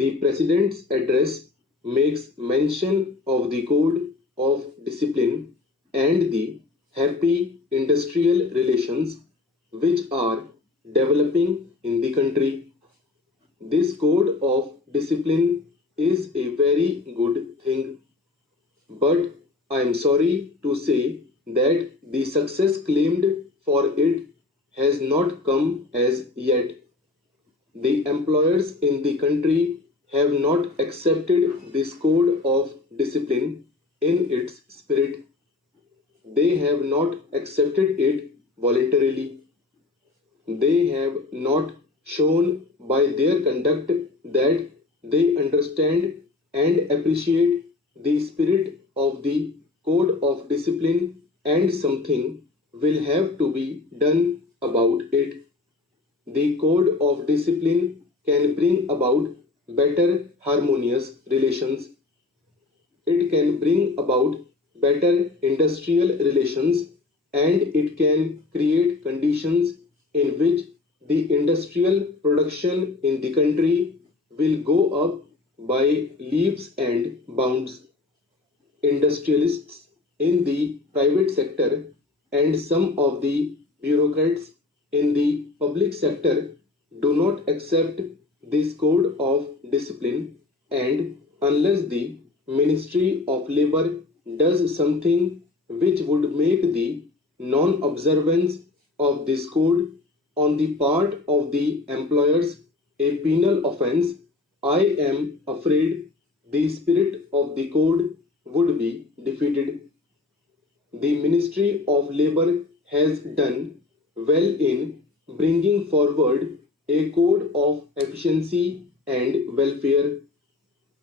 The President's address makes mention of the Code of Discipline and the happy industrial relations which are developing in the country. This code of discipline is a very good thing, but I am sorry to say that the success claimed for it has not come as yet. The employers in the country have not accepted this code of discipline in its spirit. They have not accepted it voluntarily. They have not shown by their conduct that they understand and appreciate the spirit of the code of discipline, and something will have to be done about it. The code of discipline can bring about better harmonious relations. It can bring about better industrial relations, and it can create conditions in which the industrial production in the country will go up by leaps and bounds. Industrialists in the private sector and some of the bureaucrats in the public sector do not accept this code of discipline, and unless the Ministry of Labor does something which would make the non observance of this code on the part of the employers a penal offense, I am afraid the spirit of the code would be defeated. The Ministry of Labor has done well in bringing forward a code of efficiency and welfare.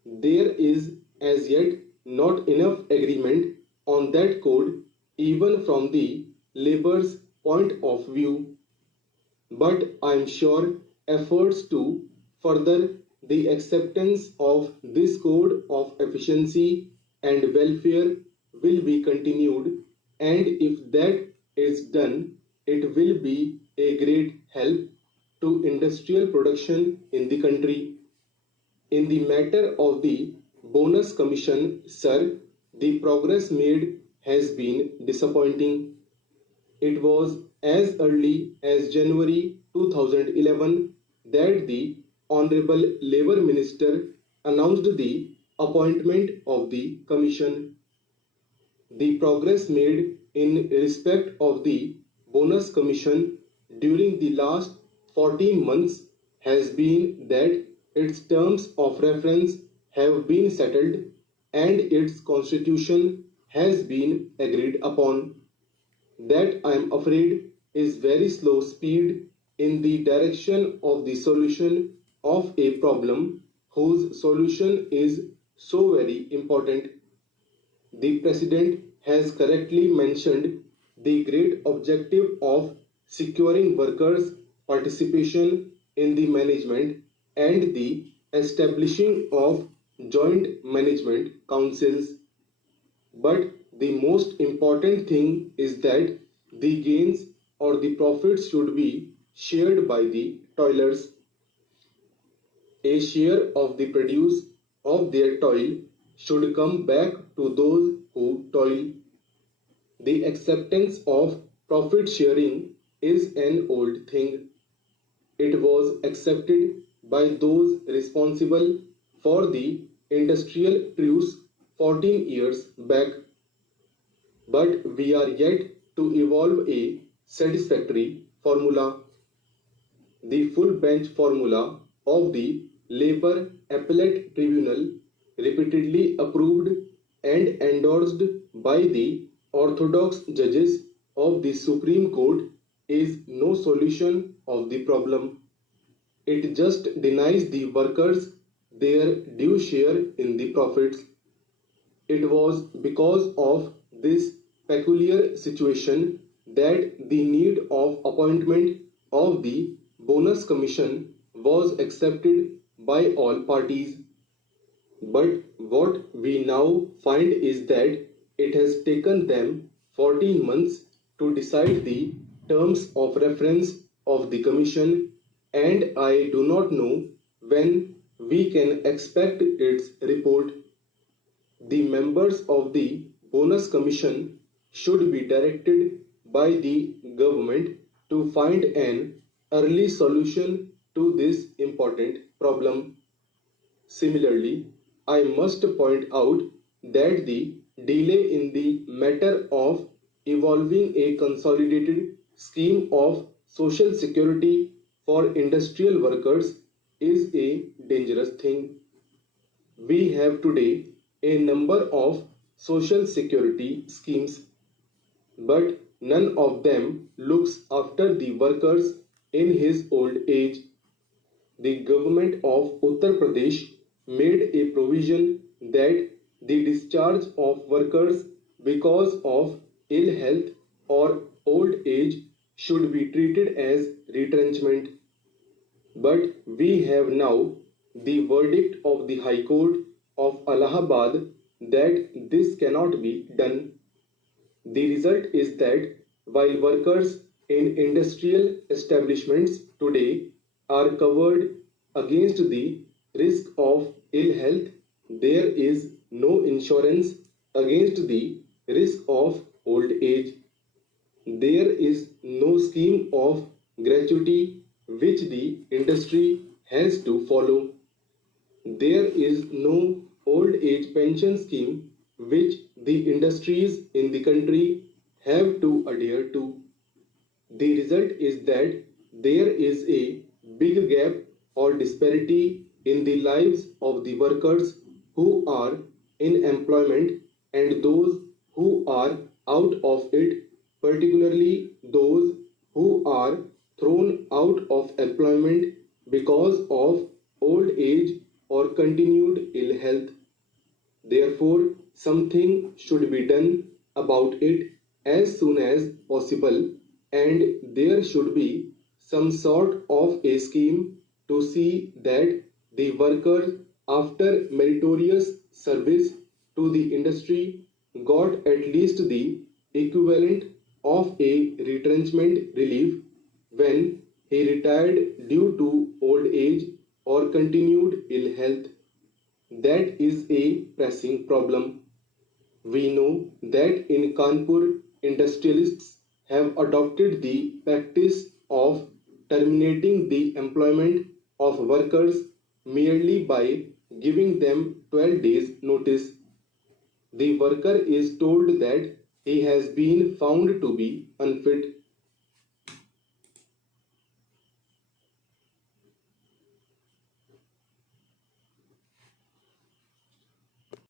There is as yet not enough agreement on that code, even from the labor's point of view. But I am sure efforts to further the acceptance of this code of efficiency and welfare will be continued, and if that is done, it will be a great help to industrial production in the country. In the matter of the bonus commission, sir, the progress made has been disappointing. It was as early as January 2011 that the Honorable Labour Minister announced the appointment of the Commission. The progress made in respect of the Bonus Commission during the last 14 months has been that its terms of reference have been settled and its constitution has been agreed upon. That I am afraid is very slow speed in the direction of the solution of a problem whose solution is so very important. The President has correctly mentioned the great objective of securing workers' participation in the management and the establishing of joint management councils. But the most important thing is that the gains or the profits should be shared by the toilers. A share of the produce of their toil should come back to those who toil. The acceptance of profit sharing is an old thing. It was accepted by those responsible for the industrial truce 14 years back. But we are yet to evolve a satisfactory formula. The full bench formula of the Labour Appellate Tribunal, repeatedly approved and endorsed by the orthodox judges of the Supreme Court, is no solution of the problem. It just denies the workers their due share in the profits. It was because of this peculiar situation that the need of appointment of the Bonus Commission was accepted by all parties. But what we now find is that it has taken them 14 months to decide the terms of reference of the Commission, and I do not know when we can expect its report. The members of the bonus commission should be directed by the government to find an early solution to this important problem. Similarly, I must point out that the delay in the matter of evolving a consolidated scheme of social security for industrial workers is a dangerous thing. We have today a number of social security schemes, but none of them looks after the workers in his old age. The government of Uttar Pradesh made a provision that the discharge of workers because of ill health or old age should be treated as retrenchment. But we have now the verdict of the High Court of Allahabad that this cannot be done. The result is that while workers in industrial establishments today are covered against the risk of ill health, there is no insurance against the risk of old age. There is no scheme of gratuity which the industry has to follow. There is no old age pension scheme which the industries in the country have to adhere to. The result is that there is a big gap or disparity in the lives of the workers who are in employment and those who are out of it, particularly those who are thrown out of employment because of old age or continued ill health. Therefore, something should be done about it as soon as possible, and there should be some sort of a scheme to see that the worker, after meritorious service to the industry, got at least the equivalent of a retrenchment relief when he retired due to old age or continued ill health. That is a pressing problem. We know that in Kanpur, industrialists have adopted the practice of terminating the employment of workers merely by giving them 12 days notice. The worker is told that he has been found to be unfit.